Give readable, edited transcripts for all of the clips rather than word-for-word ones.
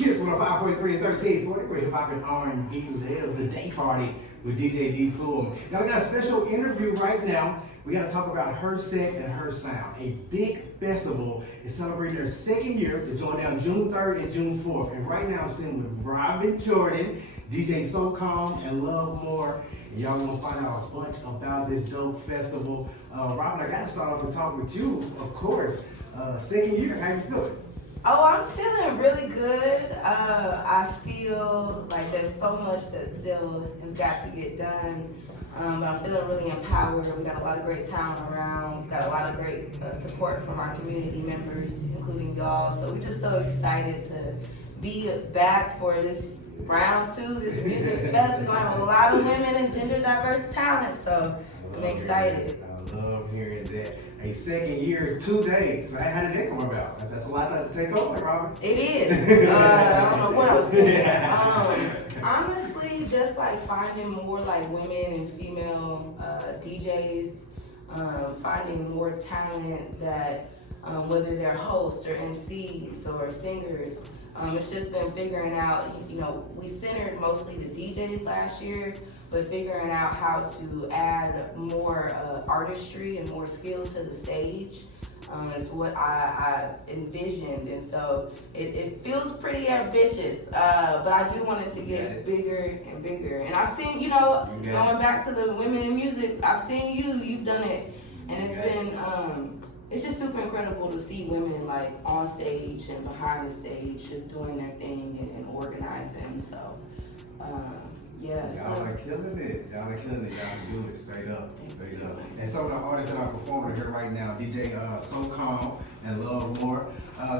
Kiss 105.3 and 1340. We're hip hop and R&B. Live the day party with DJ D Soul. Now we got a special interview right now. We got to talk about her set and her sound. A big festival is celebrating their second year. It's going down June 3rd and June 4th. And right now I'm sitting with Robyn Jordan, DJ So Calm, and Love More. And y'all gonna find out a bunch about this dope festival. Robyn, I got to start off and talk with you, of course. Second year, how you feeling? Oh, I'm feeling really good. I feel like there's so much that still has got to get done. But I'm feeling really empowered. We got a lot of great talent around. We got a lot of great support from our community members, including y'all. So we're just so excited to be back for this round 2, this music fest. We're gonna have a lot of women and gender diverse talent. So I'm excited. I love hearing that. A second year, 2 days. So how did that come about? That's a lot to take over, Robyn. It is. I don't know what I was thinking. Honestly, just like finding more like women and female DJs, finding more talent that whether they're hosts or MCs or singers. It's just been figuring out, we centered mostly the DJs last year, but figuring out how to add more artistry and more skills to the stage is what I envisioned. And so it feels pretty ambitious, but I do want it to get bigger and bigger. And I've seen, going back to the women in music, I've seen you've done it. And it's been, it's just super incredible to see women like on stage and behind the stage just doing their thing and organizing. So, yeah. Y'all are killing it. Y'all are killing it. Y'all can do it straight up. Straight up. And some of the artists that are performing here right now, DJ So Calm and Love More.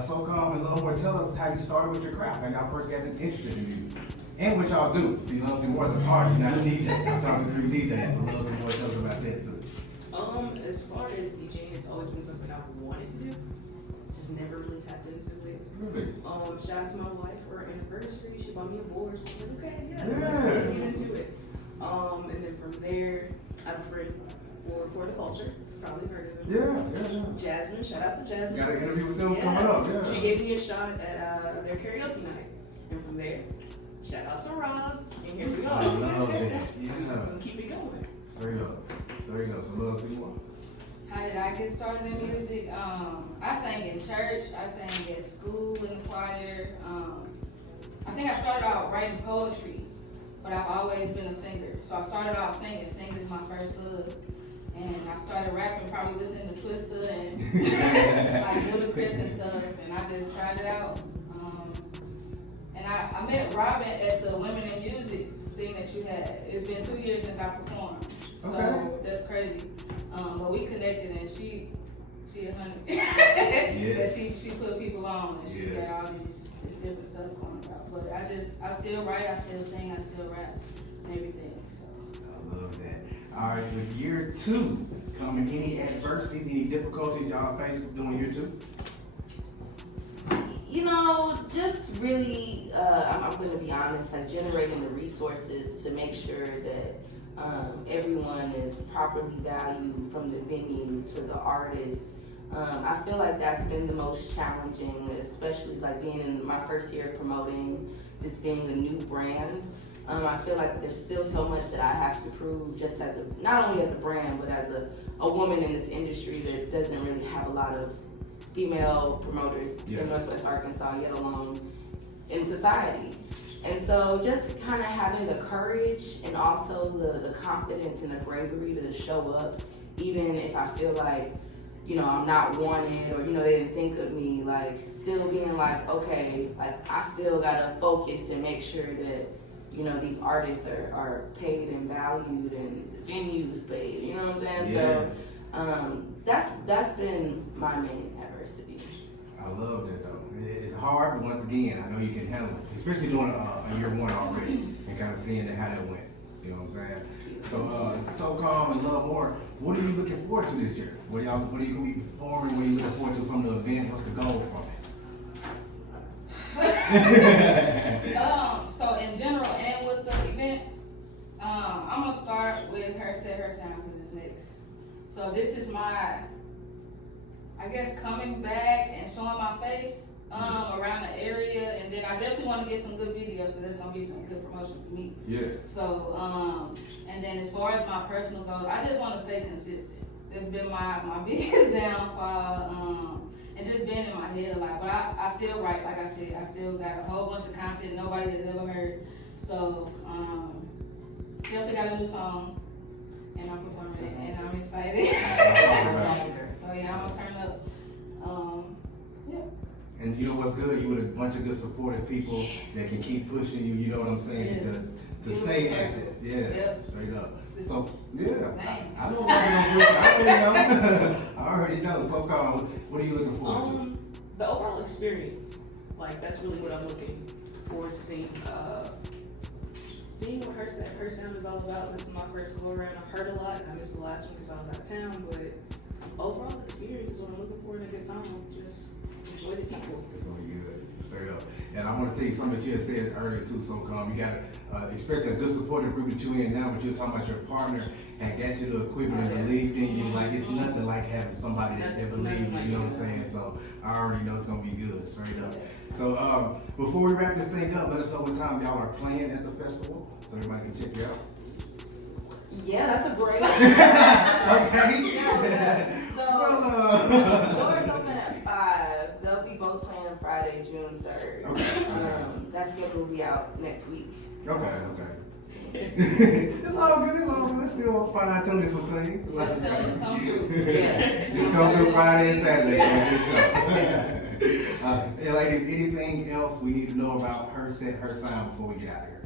So Calm and Love More, tell us how you started with your craft, how y'all first got interested in music. And what y'all do. See, Love Some More is an artist, not a DJ. I'm talking to 3 DJs, so Love Some More, tell us about that too. As far as DJing, it's always been something I've wanted to do. Just never really tapped into it. Really? Shout out to my wife for her anniversary. She bought me a board. So I was like, okay, let's get into it. And then from there, I have a friend for the culture. Probably heard of him. Yeah. Jasmine, shout out to Jasmine. Got an interview with them coming up. Yeah. She gave me a shot at their karaoke night. And from there, shout out to Rob. And here we I go. love that. Yeah. So keep it going. Straight up. Straight up. So Love Some More. How did I get started in music? I sang in church. I sang at school in the choir. I think I started out writing poetry, but I've always been a singer. So I started out singing. Singing is my first love. And I started rapping, probably listening to Twista and like Ludacris and stuff. And I just tried it out. And I met Robyn at the Women in Music thing that you had. It's been 2 years since I performed. So that's crazy. But we connected and she 100. Yes. She put people on and she got all this different stuff going about. But I still write, I still sing, I still rap and everything. So I love that. All right, with year 2 coming, any adversities, any difficulties y'all face doing year 2? Just really, I'm going to be honest, like generating the resources to make sure that everyone is properly valued, from the venue to the artist. I feel like that's been the most challenging, especially like being in my first year of promoting this being a new brand. I feel like there's still so much that I have to prove, just as not only as a brand, but as a woman in this industry that doesn't really have a lot of female promoters in Northwest Arkansas, yet alone in society. And so just kind of having the courage and also the confidence and the bravery to show up, even if I feel like, I'm not wanted or, they didn't think of me, like still being like, okay, like I still gotta focus and make sure that, these artists are paid and valued and venues paid, you know what I'm saying? Yeah. So that's been my main adversity. I love that though. It's hard, but once again, I know you can handle it, especially doing a year 1 already and kind of seeing how that went. You know what I'm saying? So Calm and Love More, what are you looking forward to this year? What are you going to be performing? What are you looking forward to from the event? What's the goal from it? So in general and with the event, I'm gonna start with her set, her sound, because it's mixed. So this is my, I guess, coming back and showing my face. around the area, and then I definitely want to get some good videos, because there's gonna be some good promotion for me. Yeah. So, and then as far as my personal goals, I just want to stay consistent. That's been my biggest downfall, and just been in my head a lot. But I still write, like I said, I still got a whole bunch of content nobody has ever heard. So, definitely got a new song, and I'm performing it, and I'm excited. So yeah, I'm gonna turn up. Yeah. And you know what's good? You with a bunch of good supportive people that can keep pushing you. You know what I'm saying? Yes. To stay active. Yeah. Yep. Straight up. So yeah, Dang. I know what I'm doing. I already know. I already know. So Carl, what are you looking forward to? The overall experience, like that's really what I'm looking forward to seeing. Seeing what her sound is all about. This is my first go around. I've heard a lot. I missed the last one because I was out of town, but overall experience is what I'm looking for in a good time. Just enjoy the people. It's gonna be good. Straight up. And I want to tell you something that you had said earlier too. So you got especially a good supportive group that you're in now, but you're talking about your partner and got you the equipment and believed in you. Like it's nothing like having somebody that believes you. You know what I'm saying? So I already know it's gonna be good. Straight up. So before we wrap this thing up, let us know what time y'all are playing at the festival, so everybody can check you out. Yeah, that's a great. Okay. Yeah. So Well, doors open at 5. They'll be both playing Friday, June 3rd. Okay. That schedule will be out next week. Okay. It's all good. It's all good. Still fine tuning some things. Just tell them to come through. Yeah. Just come through Friday and Saturday. Good show. Hey, ladies, anything else we need to know about her set, her sound before we get out of here?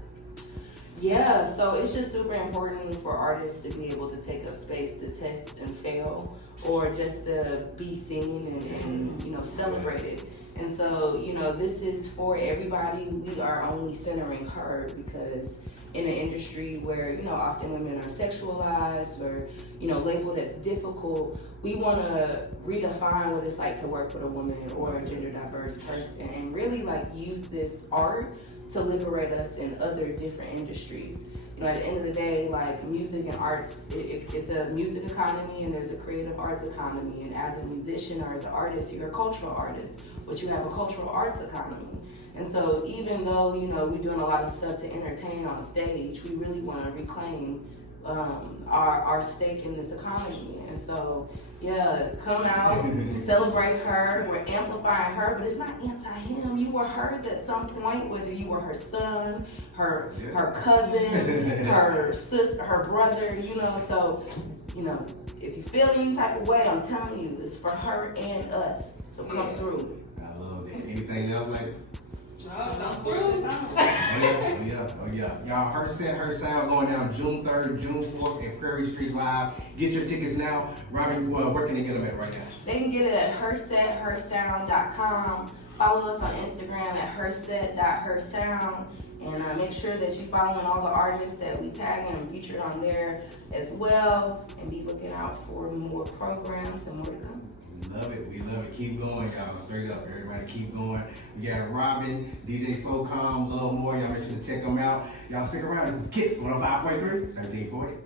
Yeah, so it's just super important for artists to be able to take up space to test and fail, or just to be seen and celebrated. And so, this is for everybody. We are only centering her because in an industry where, often women are sexualized or, labeled as difficult, we want to redefine what it's like to work with a woman or a gender diverse person and really use this art to liberate us in other different industries. At the end of the day, music and arts, it's a music economy and there's a creative arts economy. And as a musician or as an artist, you're a cultural artist, but you have a cultural arts economy. And so even though, we're doing a lot of stuff to entertain on stage, we really want to reclaim our stake in this economy. And so, yeah, come out, celebrate her. We're amplifying her, but it's not anti-him. You were hers at some point, whether you were her son, her cousin, her sister, her brother, So, if you feel any type of way, I'm telling you, it's for her and us. So come through. I love it. Anything else, ladies? Oh yeah. Y'all, her set, her sound going down June 3rd, June 4th at Prairie Street Live. Get your tickets now. Robyn, where can they get them at right now? They can get it at hersethersound.com. Follow us on Instagram at herset.hersound. And make sure that you're following all the artists that we tag and featured on there as well. And be looking out for more programs and more to come. Love it. We love it. Keep going, y'all. Straight up. Everybody keep going. We got Robyn, DJ So Calm, Love More. Y'all make sure to check them out. Y'all stick around. This is Kiss 105.3, 1340.